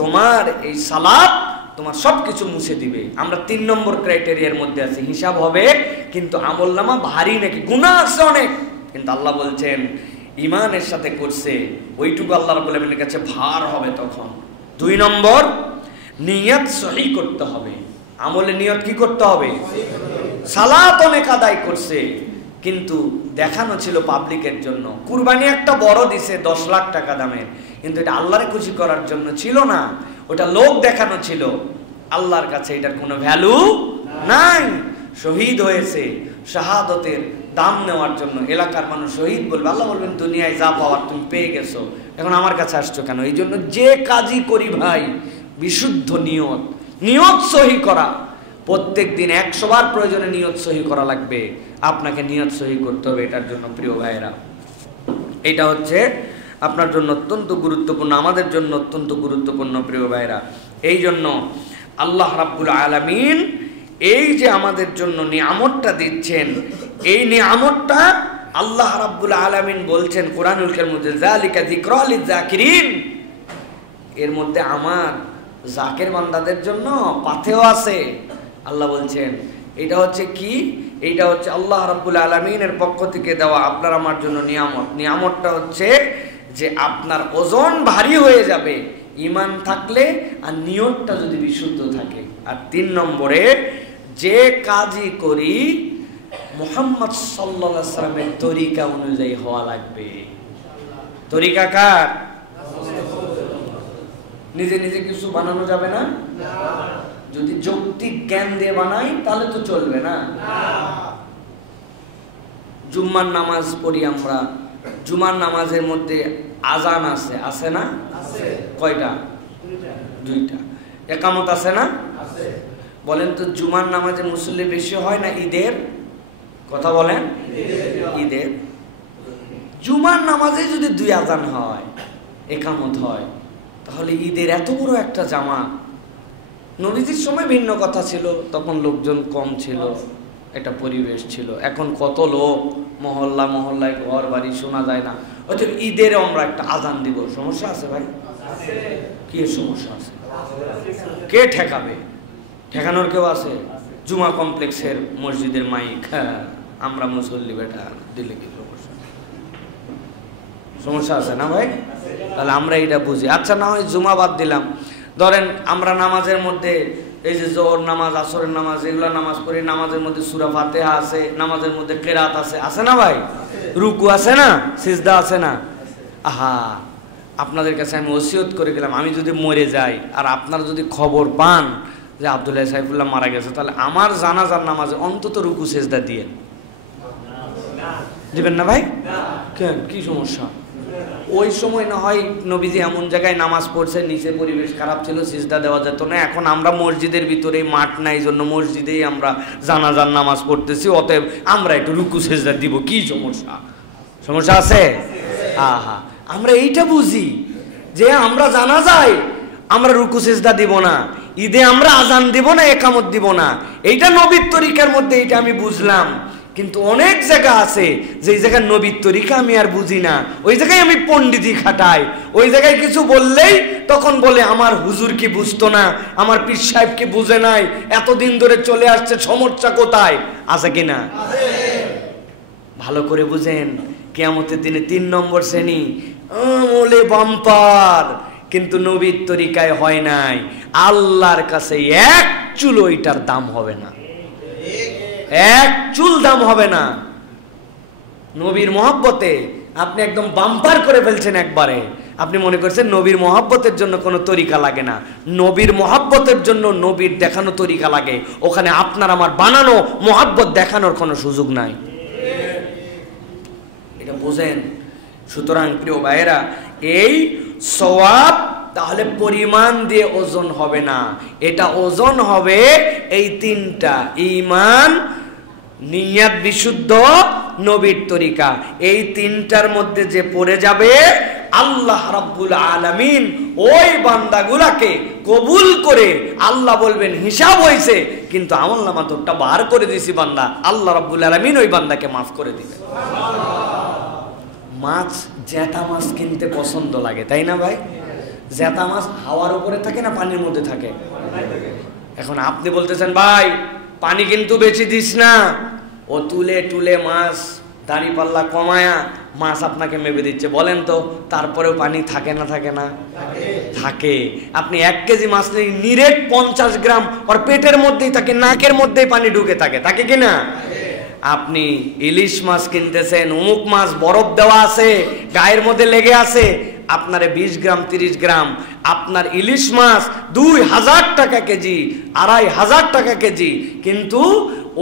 তোমার এই সালাত তোমার সব কিছু মুছে দিবে। আমরা 3 নম্বর ক্রাইটেরিয়ার মধ্যে আছি, হিসাব হবে কিন্তু আমলনামা ভারী নাকি, গুনাহ আছে অনেক, কিন্তু আল্লাহ বলছেন ঈমানের সাথে করছে ওইটুকু আল্লাহ রাব্বুল আলামিনের কাছে ভার হবে তখন। 2 নম্বর নিয়ত সহি করতে হবে। আমলে নিয়ত কি করতে হবে? সালাত অনেক আদায় করছে কিন্তু দেখানো ছিল পাবলিকের জন্য। কুরবানি একটা বড় দিছে 10 লাখ টাকা দামের, কিন্তু এটা আল্লাহরে খুশি করার জন্য ছিল না, ওটা লোক দেখানো ছিল। আল্লাহর কাছে এটার কোনো ভ্যালু নাই। শহীদ হয়েছে, শাহাদতের দাম নেওয়ার জন্য এলাকার মানুষ শহীদ বলবে, আল্লাহ বলবেন দুনিয়ায় যা পাওয়ার তুমি পেয়ে গেছো, এখন আমার কাছে আসছো কেন? এই জন্য যে কাজই করি ভাই বিশুদ্ধ নিয়ত, নিয়ত সহি করা। প্রত্যেক দিন 100 বার প্রয়োজনে নিয়ত সহি করা লাগবে, আপনাকে নিয়ত সহি করতে হবে এটার জন্য। প্রিয় ভাইরা, এটা হচ্ছে আপনার জন্য অত্যন্ত গুরুত্বপূর্ণ, আমাদের জন্য অত্যন্ত গুরুত্বপূর্ণ। প্রিয় ভাইরা, এই জন্য আল্লাহ রাব্বুল আলামিন এই যে আমাদের জন্য নিয়ামতটা দিচ্ছেন, এই নিয়ামতটা আল্লাহ রাব্বুল আলামিন বলছেন কোরআনুল কারীমের মধ্যে যালিকা যিকরা লিয-যাকিরিন, এর মধ্যে আমার জাকের বান্দাদের জন্য পাথেয় আছে। আল্লাহ বলছেন এটা হচ্ছে কি? এইটা হচ্ছে আল্লাহ রাব্বুল আলামিনের পক্ষ থেকে দেওয়া আপনার আমার জন্য নিয়ামত। নিয়ামতটা হচ্ছে যে আপনার ওজন ভারী হয়ে যাবে ঈমান থাকলে আর নিয়তটা যদি বিশুদ্ধ থাকে। আর 3 নম্বরে যে কাজই করি মুহাম্মদ সাল্লাল্লাহু আলাইহি ওয়াসাল্লামের তরিকা অনুযায়ী হওয়া লাগবে। তরিকা কার? নিজে নিজে কিছু বানানো যাবে না। যদি যৌক্তিক জ্ঞান দিয়ে বানাই তাহলে তো চলবে না। জুম্মার নামাজ পড়ি আমরা, জুমার নামাজের মধ্যে আজান আছে, আছে না? কয়টা? 2টা। একামত আছে না? বলেন তো জুমার নামাজে মুসল্লি বেশি হয় না ঈদের? কথা বলেন। ঈদের জুমার নামাজে যদি 2 আজান হয়, একামত হয়, তাহলে ঈদের এত বড় একটা জামা। নবীজির সময় ভিন্ন কথা ছিল, তখন লোকজন কম ছিল, এটা পরিবেশ ছিল। এখন কত লোক, মহল্লা মহল্লায় ঘর বাড়ি শোনা যায় না। অতএব ঈদের আমরা একটা আজান দিব, সমস্যা আছে ভাই? কি সমস্যা আছে? কে ঠেকাবে? ঠেকানোর কেউ আছে? জুমা কমপ্লেক্সের মসজিদের মাইক, আমরা মুসল্লি বেটা দিলে কি সমস্যা? সমস্যা আছে না ভাই? তাহলে আমরা এটা বুঝি। আচ্ছা না হয় জুমা বাদ দিলাম, ধরেন আমরা নামাজের মধ্যে এই যে জোহর নামাজ, আসরের নামাজ, এগুলা নামাজ পড়ি, নামাজের মধ্যে সূরা ফাতিহা আছে, নামাজের মধ্যে কিরাত আছে, আছে না ভাই? রুকু আছে না? সিজদা আছে না? আহা, আপনাদের কাছে আমি ওসিয়ত করে গেলাম, আমি যদি মরে যাই আর আপনারা যদি খবর পান যে আব্দুল্লাহ সাইফুল্লাহ মারা গেছে, তাহলে আমার জানাজার নামাজে অন্তত রুকু সিজদা দিয়েন। দিবেন না ভাই? কেন, কি সমস্যা? ওই সময় না হয় নবীজি এমন জায়গায় নামাজ পড়ছে, নিচে পরিবেশ খারাপ ছিল, সিজদা দেওয়া যেত না। এখন আমরা মসজিদের ভিতরে মাঠ নাই জন্য মসজিদেই আমরা জানাজার নামাজ পড়তেছি, অতএব আমরা একটু রুকু সিজদা দিব, কি সমস্যা? সমস্যা আছে? আহা, আমরা এইটা বুঝি যে আমরা জানাজায় আমরা রুকু সিজদা দিব না, ঈদে আমরা আজান দিব না, একামত দিব না, এইটা নবীর তরিকার মধ্যে, এইটা আমি বুঝলাম। কিন্তু অনেক জায়গা আছে যে জায়গায় নবীর তরিকা আমি আর বুঝি না, ওই জায়গায় আমি পণ্ডিতি খাটাই। ওই জায়গায় কিছু বললেই তখন বলে আমার হুজুর কি বুঝতো না, আমার পীর সাহেব কি বুঝে নাই, এতদিন ধরে চলে আসছে, সমস্যা কোথায়? আছে কিনা? ভালো করে বুঝেন, কিয়ামতের দিনে 3 নম্বর শ্রেণী আমলে বাম্পার, কিন্তু নবীর তরিকায় হয় নাই, আল্লাহর কাছে 1 চুল ওইটার দাম হবে না, 1 চুল দাম হবে না। নবীর মহব্বতে আপনি একদম বাম্পার করে ফেলছেন একবারে, আপনি মনে করছেন নবীর মহব্বতের জন্য কোনো তরিকা লাগে না, নবীর মহব্বতের জন্য নবীর দেখানো তরিকা লাগে। ওখানে আপনার আমার বানানো মহব্বত দেখানোর কোনো সুযোগ নাই, এটা বোঝেন। সুতরাং প্রিয় ভাইয়েরা, এই সওয়াব তাহলে পরিমাণ দিয়ে ওজন হবে না, এটা ওজন হবে এই তিনটা: ঈমান, নিয়াত বিশুদ্ধ, নবীর তরিকা। এই তিনটার মধ্যে যে পড়ে যাবে, আল্লাহ রাব্বুল আলামিন ওই বান্দাগুলাকে কবুল করে আল্লাহ বলবেন হিসাব হয়েছে, কিন্তু আমলনামা তোরটা বার করে দিছি বান্দা, আল্লাহ রাব্বুল আলামিন ওই বান্দাকে মাফ করে দিবেন। মাছ, জ্যাঠা মাছ কিনতে পছন্দ লাগে, তাই না ভাই? জ্যাঠা মাছ হাওয়ার উপরে থাকে না পানির মধ্যে থাকে? এখন আপনি বলতেছেন ভাই পানি কিন্তু বেশি দিস না, ও তুলে টুলে মাছ দাড়ি পাল্লা কমায়া মাছ আপনাকে মেপে দিচ্ছে, বলেন তো তারপরেও পানি থাকে না থাকে না? থাকে। আপনি 1 কেজি মাছ নিয়ে নিরেট 50 গ্রাম ওর পেটের মধ্যেই থাকে, নাকের মধ্যেই পানি ঢুকে থাকে, থাকে কিনা? আপনি ইলিশ মাছ কিনতেছেন, অমুক মাছ বরফ দেওয়া আছে, গায়ের মধ্যে লেগে আছে, আপনারে 20 গ্রাম 30 গ্রাম, আপনার ইলিশ মাছ 2000 টাকা কেজি, 2500 টাকা কেজি, কিন্তু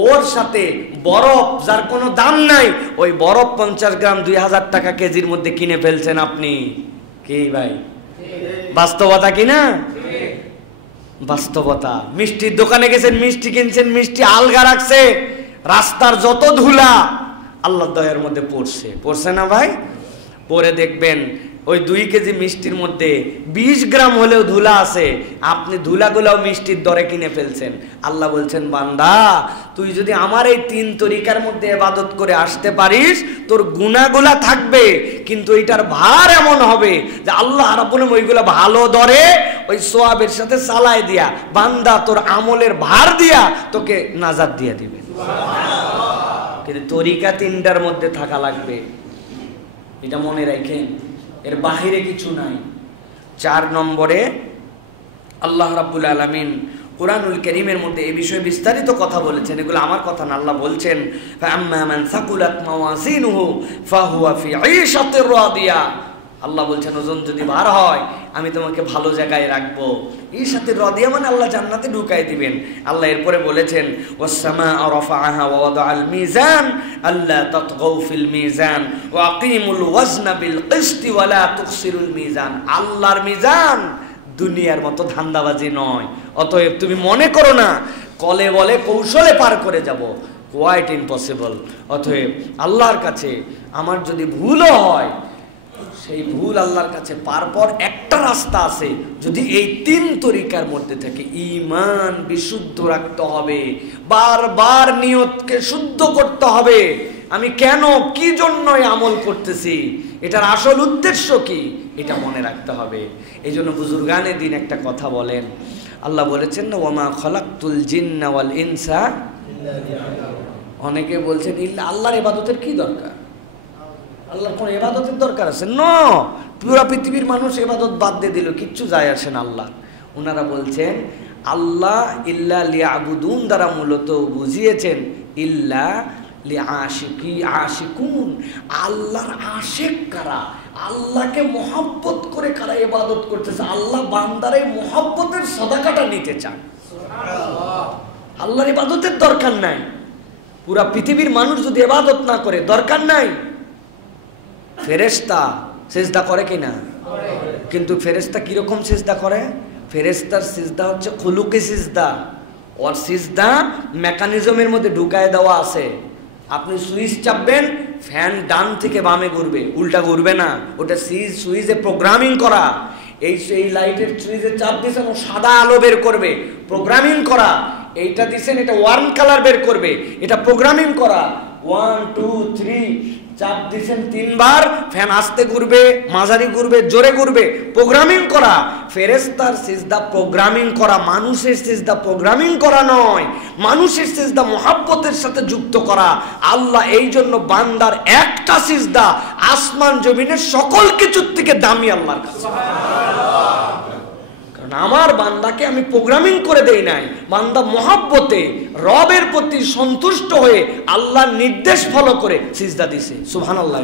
ওর সাথে বরফ যার কোনো দাম নাই, ওই বরফ 50 গ্রাম 2000 টাকা কেজির মধ্যে কিনে ফেলছেন আপনি। কি ভাই বাস্তবতা কিনা? বাস্তবতা। মিষ্টির দোকানে গেছেন, মিষ্টি কিনছেন, মিষ্টি আলগা রাখছে, রাস্তার যত ধুলা আল্লাহর দয়ার মধ্যে পড়ছে না ভাই? পরে দেখবেন ওই 2 কেজি মিষ্টির মধ্যে 20 গ্রাম হলেও ধুলা আছে, আপনি ধুলাগুলাও মিষ্টির দরে কিনে ফেলছেন। আল্লাহ বলছেন বান্দা তুই যদি আমার এই 3 তরিকার মধ্যে ইবাদত করে আসতে পারিস, তোর গুনাহগুলা থাকবে, কিন্তু এটার ভার এমন হবে যে আল্লাহ রাব্বুল আলামিন ওইগুলা ভালো দরে ওই সওয়াবের সাথে চালায় দিয়া বান্দা তোর আমলের ভার দিয়া তোকে নাজাত দিয়ে দিবে। কিন্তু তরিকা 3টার মধ্যে থাকা লাগবে, এটা মনে রাখেন, এর বাহিরে কিছু নাই। 4 নম্বরে আল্লাহ রাব্বুল আলামিন কুরআনুল কারীমের মধ্যে এই বিষয়ে বিস্তারিত কথা বলেছেন, এগুলো আমার কথা না, আল্লাহ বলছেন ফাআম্মা মান সাকুলাত মাওয়াজিনুহু ফাহুয়া ফি ঈশাতির রাদিয়া। আল্লাহ বলছেন ওজন যদি ভার হয় আমি তোমাকে ভালো জায়গায় রাখবো। ঈশাতির রাদিয়া মানে আল্লাহ জান্নাতে ঢুকাই দিবেন। আল্লাহ এরপরে বলেছেন ওয়াস সামাআ রাফাআহা ওয়া ওয়াদাআল মিজান আল্লা তাতগাউ ফিল মিজান ওয়া আকিমুল ওয়াজনা বিল কিসতি ওয়া লা তুখসিরুল মিজান। আল্লাহর মিজান দুনিয়ার মতো ধান্দাবাজি নয়, অতএব তুমি মনে করো না কলে বলে কৌশলে পার করে যাব, কোয়াইট ইম্পসিবল। অতএব আল্লাহর কাছে আমার যদি ভুলও হয়, সেই ভুল আল্লাহর কাছে পারপর একটা রাস্তা আছে, যদি এই 3 তরিকার মধ্যে থেকে ঈমান বিশুদ্ধ রাখতে হবে, বারবার নিয়তকে শুদ্ধ করতে হবে, আমি কেন কি জন্য আমল করতেছি, এটার আসল উদ্দেশ্য কি, এটা মনে রাখতে হবে। এই জন্য বুজুর্গানে দিন একটা কথা বলেন, আল্লাহ বলেছেন না ওয়ামা খলাকতুল জিন্না ওয়াল ইনসা। অনেকে বলছেন ইল্লা, আল্লাহর ইবাদতের কি দরকার, আল্লাহর কোন ইবাদতের দরকার আছে? না, পুরো পৃথিবীর মানুষ ইবাদত বাদ দিয়ে দিল, কিচ্ছু যায় আসে না আল্লাহ। ওনারা বলছেন আল্লাহ ইল্লা লিয়াবুদুন দ্বারা মূলত বুঝিয়েছেন ইল্লা আশিকুন, আল্লাহর আশিক কারা, আল্লাহকে মহব্বত করে কারা ইবাদত করতেছে, আল্লাহ বান্দার এই মহব্বতের সাদাকাটা নিতে চান। আল্লাহর ইবাদতের দরকার নাই, পুরা পৃথিবীর মানুষ যদি ইবাদত না করে দরকার নাই। ফেরেশতা সিজদা করে কিনা? কিন্তু ফেরেশতা কিরকম সিজদা করে? ফেরেশতার সিজদা হচ্ছে খুলুকি সিজদা, ওর সিজদা মেকানিজমের মধ্যে ঢুকায় দেওয়া আছে। আপনি সুইচ চাপবেন, ফ্যান ডান থেকে বামে ঘুরবে, উল্টা ঘুরবে না, ওটা সুইচে প্রোগ্রামিং করা। এই লাইটের সুইচে চাপ দিয়েছেন ও সাদা আলো বের করবে, প্রোগ্রামিং করা। এইটা দিচ্ছেন এটা ওয়ার্ম কালার বের করবে, এটা প্রোগ্রামিং করা। 1 2 3 চাপ দিচ্ছেন 3 বার, ফ্যান আস্তে ঘুরবে, মাঝারি ঘুরবে, জোরে ঘুরবে, প্রোগ্রামিং করা। ফেরেশতার সিজদা প্রোগ্রামিং করা, মানুষের সিজদা প্রোগ্রামিং করা নয়, মানুষের সিজদা মুহাব্বতের সাথে যুক্ত করা। আল্লাহ এই জন্য বান্দার একটা সিজদা আসমান জমিনের সকল কিছুর থেকে দামি আল্লাহর কাছে। আমার বান্দাকে আমি প্রোগ্রামিং করে দেই নাই, বান্দা মহব্বতে রবের প্রতি সন্তুষ্ট হয়ে আল্লাহর নির্দেশ ফলো করে সিজদা দিছে। সুবহানাল্লাহ।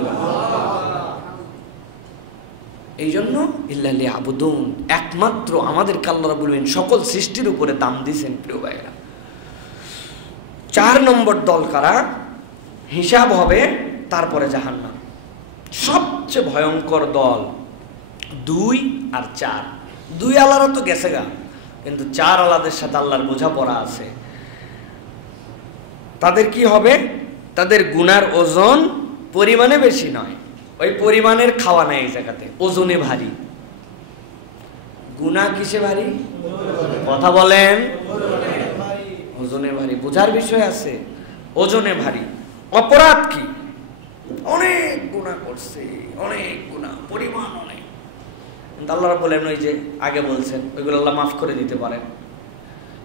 এই জন্য ইল্লা লিয়াবুদুন, একমাত্র আমাদেরকে আল্লাহ রাব্বুল আলামিন সকল সৃষ্টির উপরে দাম দিয়েছেন। প্রিয় ভাইরা, 4 নম্বর দল কারা? হিসাব হবে তারপরে জাহান্নাম। সবচেয়ে ভয়ঙ্কর দল 2 আর 4। 2 আলারা তো গেছে গা, কিন্তু 4 আলাদের সাথে আল্লাহর বোঝাপড়া আছে। তাদের কি হবে? তাদের গুনার ওজন পরিমাণে বেশি নয়, ওই পরিমাণের খাওয়া নাই, এই জায়গাতে ওজনে ভারী। গুনাহ কিসে ভারী? কথা বলেন। ওজনে ভারী, বোঝার বিষয় আছে। ওজনে ভারী। অপরাধ কি? অনেক গুনাহ করছে, অনেক গুনাহ, পরিমাণ অনেক। কিন্তু আল্লাহ রাব্বুল আলামিন ওই যে আগে বলছেন ওইগুলো আল্লাহ মাফ করে দিতে পারেন,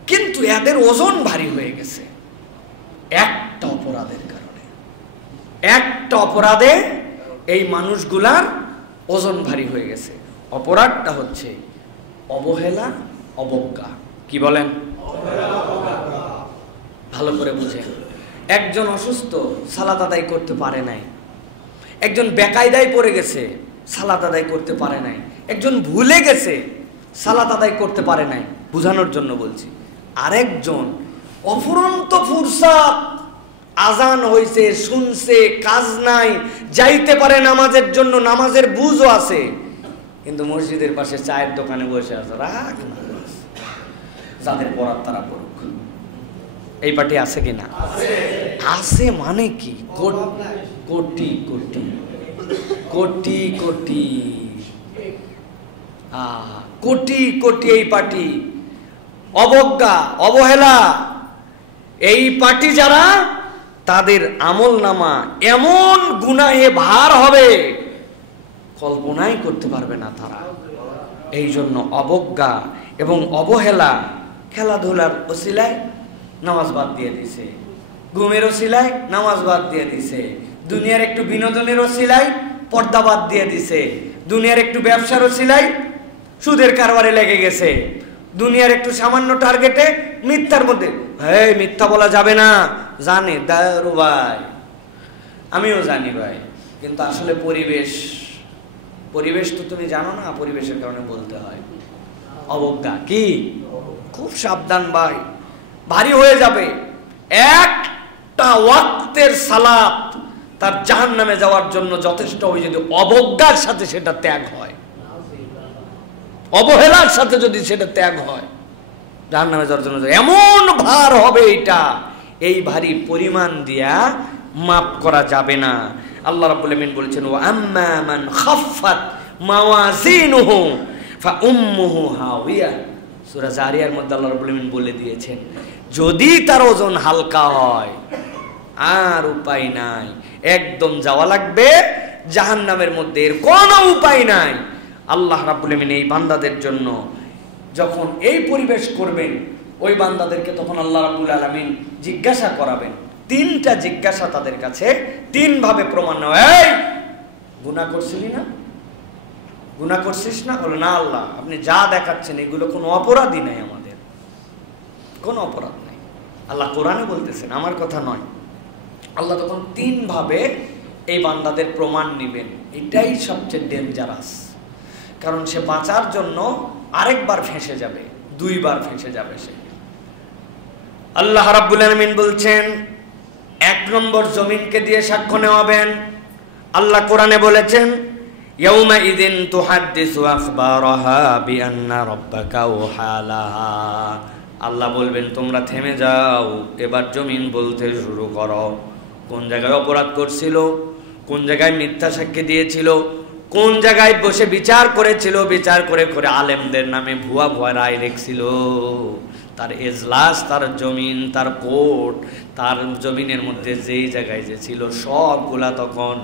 কিন্তু এদের ওজন ভারী হয়ে গেছে একটা অপরাধের কারণে। একটা অপরাধে এই মানুষগুলার ওজন ভারী হয়ে গেছে। অপরাধটা হচ্ছে অবহেলা, অবজ্ঞা। কি বলেন? ভালো করে বুঝেন। একজন অসুস্থ, সালাত আদায় করতে পারে নাই। একজন বেকায়দায় পড়ে গেছে, সালাত আদায় করতে পারে নাই। একজন ভুলে গেছে, সালাত আদায় করতে পারে নাই, বুঝানোর জন্য বলছি। আরেকজন অফুরন্ত ফুরসাত, আজান হইছে, শুনছে, কাজ নাই, যাইতে পারে নামাজের জন্য, নামাজের বুঝও আছে, কিন্তু মসজিদের পাশে চায়ের দোকানে বসে আছে। রাখ না, যাদের পড়ার তারা পড়ুক। এই পার্টি আছে কিনা? আছে। মানে কি? কোটি কোটি কোটি কোটি কোটি কোটি এই পার্টি। অবজ্ঞা, অবহেলা, এই পার্টি যারা, তাদের আমল নামা এমন গুনাহে ভার হবে কল্পনাই করতে পারবে না তারা। এই জন্য অবজ্ঞা এবং অবহেলা, খেলাধুলার ওসিলায় নামাজ বাদ দিয়ে দিছে, ঘুমের ওসিলায় নামাজ বাদ দিয়ে দিছে, দুনিয়ার একটু বিনোদনের ওসিলায় পর্দা বাদ দিয়ে দিছে, দুনিয়ার একটু ব্যবসার ওসিলায় সুদের কারবারে লেগে গেছে, দুনিয়ার একটু সামান্য টার্গেটে মিথ্যার মধ্যে। হ্যাঁ, মিথ্যা বলা যাবে না, জানে দারু ভাই, আমিও জানি ভাই, কিন্তু আসলে পরিবেশ তো তুমি জানো না, পরিবেশের কারণে বলতে হয়। অবজ্ঞা কি? খুব সাবধান ভাই, ভারী হয়ে যাবে। একটা ওয়াক্তের সালাত তার জাহান্নামে যাওয়ার জন্য যথেষ্ট হয় যদি অবজ্ঞার সাথে সেটা ত্যাগ হয়, অবহেলার সাথে যদি সেটা ত্যাগ হয়, জাহান্নামে যাওয়ার জন্য এমন ভার হবে এটা, এই ভারী পরিমাণ দিয়া মাপ করা যাবে না। আল্লাহ রাব্বুল আলামিন বলেছেন, ওয়া আম্মা মান খাফফাত মাওয়াজিনুহু ফাউম্মুহু হাওিয়া। সূরা জারিয়ার মধ্যে আল্লাহ রাব্বুল আলামিন বলে দিয়েছেন, যদি তার ওজন হালকা হয় আর উপায় নাই, একদম যাওয়া লাগবে জাহান্নামের মধ্যে, এর কোনো উপায় নাই। আল্লাহ রাব্বুল আলামিন এই বান্দাদের জন্য যখন এই পরিবেশ করবেন, ওই বান্দাদেরকে তখন আল্লাহ রাব্বুল আলামিন জিজ্ঞাসা করাবেন। 3টা জিজ্ঞাসা তাদের কাছে, 3 ভাবে প্রমাণ নেওয়া। এই গুনাহ করছিলি না? গুনাহ করছিস না? বলে না আল্লাহ, আপনি যা দেখাচ্ছেন এগুলো কোনো অপরাধই নাই, আমাদের কোনো অপরাধ নাই। আল্লাহ কোরআনে বলতেছেন, আমার কথা নয়। আল্লাহ তখন 3 ভাবে এই বান্দাদের প্রমাণ নেবেন। এটাই সবচেয়ে ডেঞ্জারাস, কারণ সে বাঁচার জন্য আরেকবার ফেঁসে যাবে, 2 বার ফেঁসে যাবে সে। আল্লাহ রাব্বুল আলামিন বলছেন, 1 নম্বর জমিনকে দিয়ে সাক্ষ্য নেওয়াবেন। আল্লাহ কোরআনে বলেছেন, ইয়াউমা ইযিন তুহাদ্দিসু আখবারাহা বিআন্না রাব্বাকা ওয়াহালাহা। আল্লাহ বলবেন, তোমরা থেমে যাও, এবার জমিন বলতে শুরু করো। কোন জায়গায় অপরাধ করছিল, কোন জায়গায় মিথ্যা সাক্ষী দিয়েছিল, কোন জায়গায় বসে বিচার করেছিল, বিচার করে করে আলেমদের নামে ভুয়া ভুয়া রায় লিখছিল, তার এজলাস, তার জমিন, তার কোর্ট, তার জমিনের মধ্যে যেই জায়গায় যে ছিল সবগুলা তখন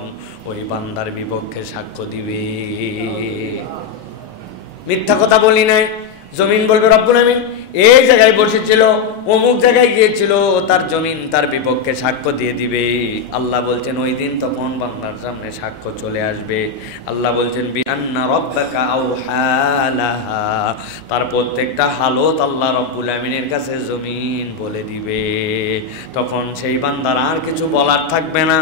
ওই বান্দার বিপক্ষে সাক্ষ্য দিবে। মিথ্যা কথা বলি নাই, জমিন বলবে রব্বুল আমিন এই জায়গায় বসেছিল, অমুক জায়গায় গিয়েছিল, তার জমিন তার বিপক্ষে সাক্ষ্য দিয়ে দিবে। আল্লাহ বলছেন ওই দিন তখন বান্দার সামনে সাক্ষ্য চলে আসবে। আল্লাহ বলছেন বিআন্না রাব্বাকা আওহালাহা, তার প্রত্যেকটা হালত আল্লাহ রব্বুল আমিনের কাছে জমিন বলে দিবে। তখন সেই বান্দার আর কিছু বলার থাকবে না।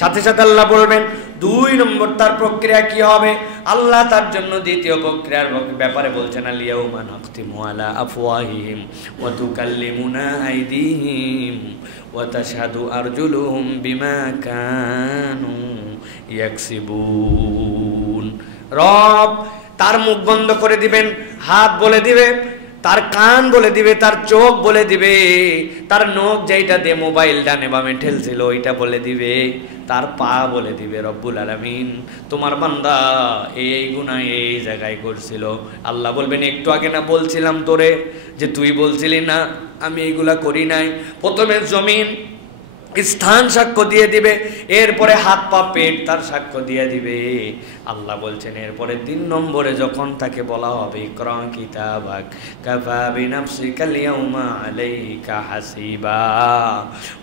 সাথে সাথে আল্লাহ বলবেন 2 2 নম্বর তার প্রক্রিয়া কি হবে? আল্লাহ তার জন্য দ্বিতীয় প্রক্রিয়ার ব্যাপারে বলছেন, আল ইয়াউমা নাখতিমু আলা আফওয়াহিহিম ওয়া তুকাল্লিমুনা আইদিহিম ওয়া তাশহাদু আরজুলুহুম বিমা কানু ইয়াকসিবুন। রব তার মুখ বন্ধ করে দিবেন, হাত বলে দিবে, তার কান বলে দিবে, তার চোখ বলে দিবে, তার নখ যেটা দিয়ে মোবাইল ডানে বামে ঠেলছিল ওইটা বলে দিবে, তার পা বলে দিবে রব্বুল আলামিন তোমার বান্দা এই গুনাহ এই জায়গায় করছিল। আল্লাহ বলবেন একটু আগে না বলছিলাম তোরে যে তুই বলছিলি না আমি এইগুলা করি নাই। প্রথমে জমিন স্থান সাক্ষ্য দিয়ে দিবে, এরপরে হাত পা পেট তার সাক্ষ্য দিয়ে দিবে। আল্লাহ বলছেন এরপরে 3 নম্বরে যখন তাকে বলা হবে ইকরা কিতাবাক কাফা বিনাফসিকাল ইয়াউমা আলাইকা হাসিবা,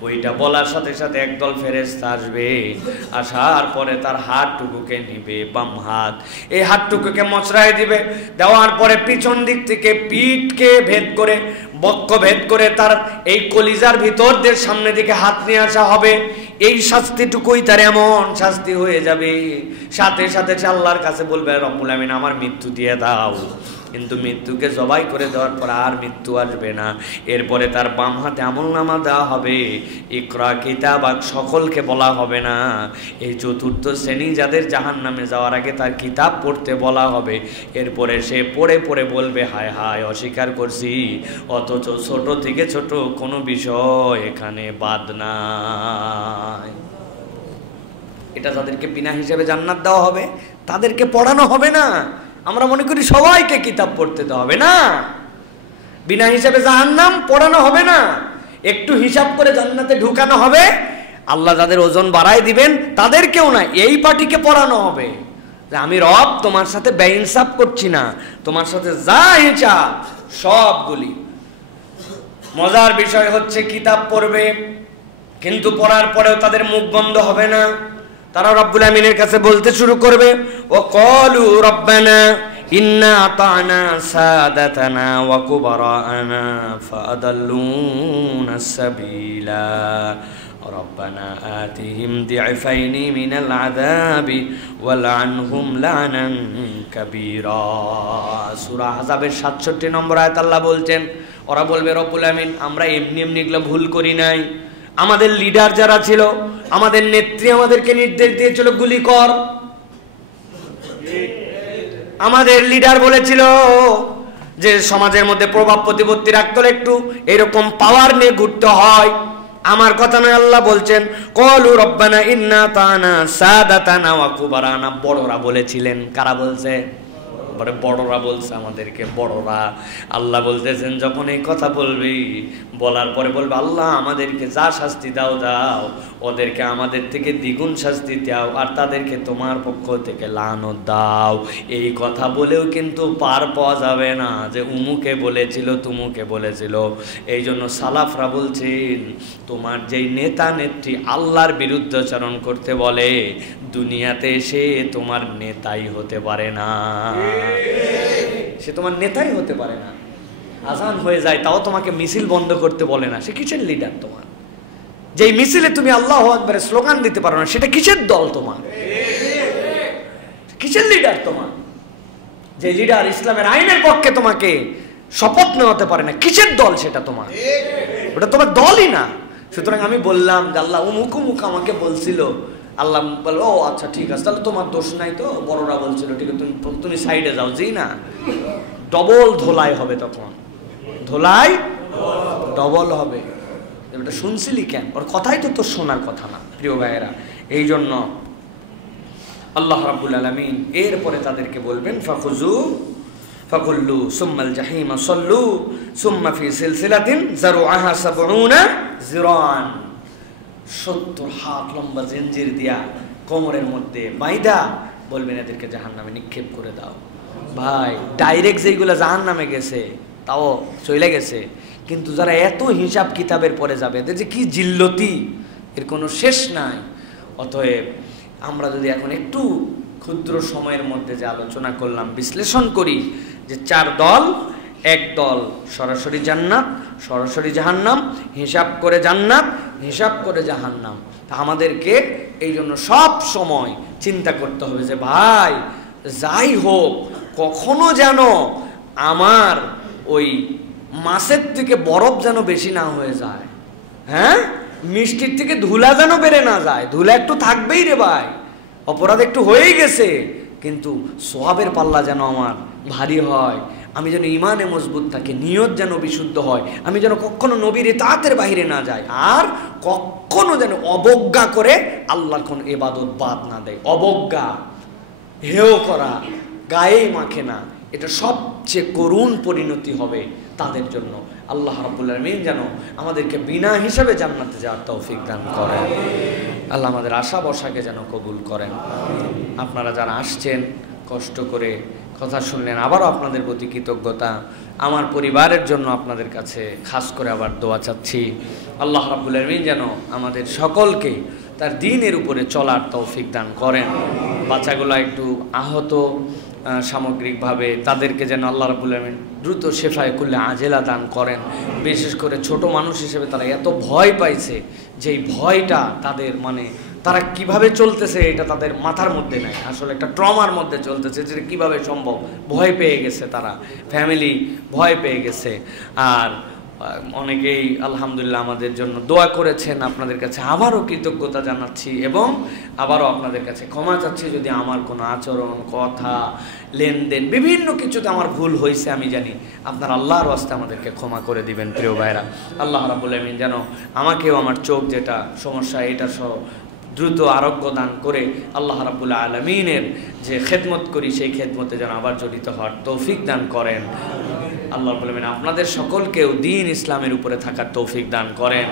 ওইটা বলার সাথে সাথে একদল ফেরেশতা আসবে, আসার পরে তার হাতটুকুকে নিবে, বাম হাত, এই হাতটুকুকে মচড়ায় দিবে, দেওয়ার পরে পিছন দিক থেকে পিঠকে ভেদ করে বক্ষ ভেদ করে তার এই কলিজার ভিতর দিয়ে সামনে দিকে হাত নিয়ে আসা হবে। এই শাস্তিটুকুই তার এমন শাস্তি হয়ে যাবে, সাথে সাথে আল্লাহর কাছে বলবে রব্বুল আমিন আমার মৃত্যু দিয়ে দাও, কিন্তু মৃত্যুকে জবাই করে দেওয়ার পর আর মৃত্যু আসবে না। এরপরে তার বাম হাতে আমলনামা দেওয়া হবে, ইকরা কিতাবাক সকলকে বলা হবে না, এই 4র্থ শ্রেণী যাদের জাহান্নামে যাওয়ার আগে তার কিতাব পড়তে বলা হবে। এরপরে সে পড়ে পড়ে বলবে হায় হায় অস্বীকার করছি, অথচ ছোট থেকে ছোট কোনো বিষয় এখানে বাদ নাই। এটা যাদেরকে বিনা হিসেবে জান্নাত দেওয়া হবে তাদেরকে পড়ানো হবে না। আমরা মনে করি সবাইকে কিতাব পড়তে দেওয়া হবে না, বিনা হিসাবে জাহান্নাম পড়ানো হবে না, একটু হিসাব করে জান্নাতে ঢুকানো হবে। আল্লাহ যাদের ওজন বাড়ায় দিবেন তাদেরকেও না, এই পার্টিকে পড়ানো হবে যে আমি রব তোমার সাথে বেইনসাফ করছি না, তোমার সাথে যা হিসাব সবগুলি। মজার বিষয় হচ্ছে কিতাব পড়বে কিন্তু পড়ার পরেও তাদের মুখ বন্ধ হবে না, তারা রব্বুল আমিনের কাছে বলতে শুরু করবে ও ক্বালু রব্বানা ইন্না আতানা সাদাতানা ওয়া কুবারানা ফাআদাল্লুনা সাবিলা রব্বানা আতিহিম দি'ফাইনি মিনাল আযাবি ওয়ালআনহুম লা'নান কাবীরা। সূরা আহজাবের 67 নম্বর আয়াত আল্লাহ বলছেন, ওরা বলবে রব্বুল আমিন আমরা এমনি এমনি এগুলো ভুল করি নাই, আমাদের লিডার যারা ছিল, আমাদের নেত্রী আমাদেরকে নির্দেশ দিয়েছিল গুলি কর। আমাদের লিডার বলেছিল যে সমাজের মধ্যে প্রভাব প্রতিপত্তি রাখতে হলে একটু এরকম পাওয়ার নিয়ে ঘুরতে হয়। আমার কথা নয়, আল্লাহ বলছেন ক্বালু রব্বানা ইন্না আতানা সাদাতানা ওয়া কুবারানা। বড়রা বলেছিলেন, কারা বলছে? বড়রা বলছে আমাদেরকে, বড়রা। আল্লাহ বলতেছেন যখন এই কথা বলবি, বলার পরে বলবে আল্লাহ আমাদেরকে যা শাস্তি দাও দাও, ওদেরকে আমাদের থেকে দ্বিগুণ শাস্তি দাও, আর তাদেরকে তোমার পক্ষ থেকে লানত দাও। এই কথা বলেও কিন্তু পার পাওয়া যাবে না যে উমুকে বলেছিল তুমুকে বলেছিল। এই জন্য সালাফরা বলছেন তোমার যেই নেতা নেত্রী আল্লাহর বিরুদ্ধাচরণ করতে বলে, দুনিয়াতে এসে তোমার নেতাই হতে পারে না, সে তোমার নেতাই হতে পারে না। আজান হয়ে যায় তাও তোমাকে মিছিল বন্ধ করতে বলে না, সে কিসের লিডার তোমার? যেই মিছিলে তুমি আল্লাহু আকবারের স্লোগান দিতে পারো না, সেটা কিসের দল তোমার? কিসের লিডার তোমার? যে লিডার ইসলামের আইনের পক্ষে তোমাকে শপথ নেওয়াতে পারে না, কিসের দল সেটা তোমার? ওটা তোমার দলই না। সুতরাং আমি বললাম যে আল্লাহ উমুক উমুক আমাকে বলছিল, আল্লাহ বলল ও আচ্ছা ঠিক আছে, তাহলে তোমার দোষ নাই, তো বড়রা বলছিল ঠিক আছে, তুমি সাইডে যাও। জি না, ডবল ধোলাই হবে, তখন ধোলাই ডবল হবে। এটা শুনছিলি কেন? ওর কথাই তো তোর শোনার কথা না, প্রিয় ভাইয়েরা। এই জন্য আল্লাহ রাব্বুল আলামিন এরপরে তাদেরকে বলবেন ফাখুযু ফাকুল্লু সুম্মাল জাহিমা সাল্লু সুম্মা ফি সিলসিলাতিন যারউহা ৭০ যিরান। ৭০ হাত লম্বা জিনজির দিয়া কোমরের মধ্যে বাইদা বলবেন এদেরকে জাহান্নামে নিক্ষেপ করে দাও। ভাই ডাইরেক্ট যেগুলো জাহান্নামে গেছে তাও চলে গেছে, কিন্তু যারা এত হিসাব কিতাবের পরে যাবে এদের যে কি জিল্লতি, এর কোনো শেষ নাই। অতএব আমরা যদি এখন একটু ক্ষুদ্র সময়ের মধ্যে যে আলোচনা করলাম বিশ্লেষণ করি যে 4 দল, এক দল সরাসরি জান্নাত সরাসরি জাহান্নাম, হিসাব করে জান্নাত হিসাব করে জাহান্নাম। তা আমাদেরকে এই জন্য সব সময় চিন্তা করতে হবে যে ভাই যাই হোক কখনো যেন আমার ওই মাছের থেকে বরফ যেন বেশি না হয়ে যায়, হ্যাঁ, মিষ্টির থেকে ধুলা যেন বেড়ে না যায়। ধুলা একটু থাকবেই রে ভাই, অপরাধ একটু হয়েই গেছে, কিন্তু সওয়াবের পাল্লা যেন আমার ভারী হয়, আমি যেন ইমানে মজবুত থাকি, নিয়ত যেন বিশুদ্ধ হয়, আমি যেন কখনো নবীর ইতাআতের বাইরে না যাই, আর কখনো যেন অবজ্ঞা করে আল্লাহর কোন ইবাদত বাদ না দেয়। অবজ্ঞা, হেয় করা, গায়ে মাখে না, এটা সবচেয়ে করুণ পরিণতি হবে তাদের জন্য। আল্লাহ রাব্বুল আলামিন যেন আমাদেরকে বিনা হিসাবে জান্নাতে যাওয়ার তৌফিক দান করেন। আল্লাহ আমাদের আশা বসাকে যেন কবুল করেন। আপনারা যারা আসছেন কষ্ট করে কথা শুনলেন, আবারও আপনাদের প্রতি কৃতজ্ঞতা। আমার পরিবারের জন্য আপনাদের কাছে খাস করে আবার দোয়া চাচ্ছি। আল্লাহ রাব্বুল আলামিন যেন আমাদের সকলকে তার দ্বীনের উপরে চলার তৌফিক দান করেন। বাচ্চাগুলো একটু আহত সামগ্রিকভাবে, তাদেরকে যেন আল্লাহ রাব্বুল আলামিন দ্রুত শেফায়ে কুল্লে আজেলা দান করেন। বিশেষ করে ছোট মানুষ হিসেবে তারা এত ভয় পাইছে, যেই ভয়টা তাদের মানে তারা কিভাবে চলতেছে এটা তাদের মাথার মধ্যে নাই, আসলে একটা ট্রমার মধ্যে চলতেছে, যে কিভাবে সম্ভব, ভয় পেয়ে গেছে তারা, ফ্যামিলি ভয় পেয়ে গেছে। আর অনেকেই আলহামদুলিল্লাহ আমাদের জন্য দোয়া করেছেন, আপনাদের কাছে আবারও কৃতজ্ঞতা জানাচ্ছি এবং আবারও আপনাদের কাছে ক্ষমা চাচ্ছি যদি আমার কোনো আচরণ, কথা, লেনদেন, বিভিন্ন কিছুতে আমার ভুল হয়েছে আমি জানি। আপনার আল্লাহর ওয়াস্তে আমাদেরকে ক্ষমা করে দিবেন প্রিয় ভাইরা। আল্লাহ রাব্বুল আলামিন যেন আমাকেও আমার চোখ যেটা সমস্যা এটা সহ দ্রুত আরোগ্য দান করে আল্লাহ রাব্বুল আলামিনের যে খেদমত করি সেই খেদমতে যেন আবার জড়িত হওয়ার তৌফিক দান করেন। আল্লাহ রাব্বুল আলামিন আপনাদের সকলকেও দ্বীন ইসলামের উপরে থাকার তৌফিক দান করেন।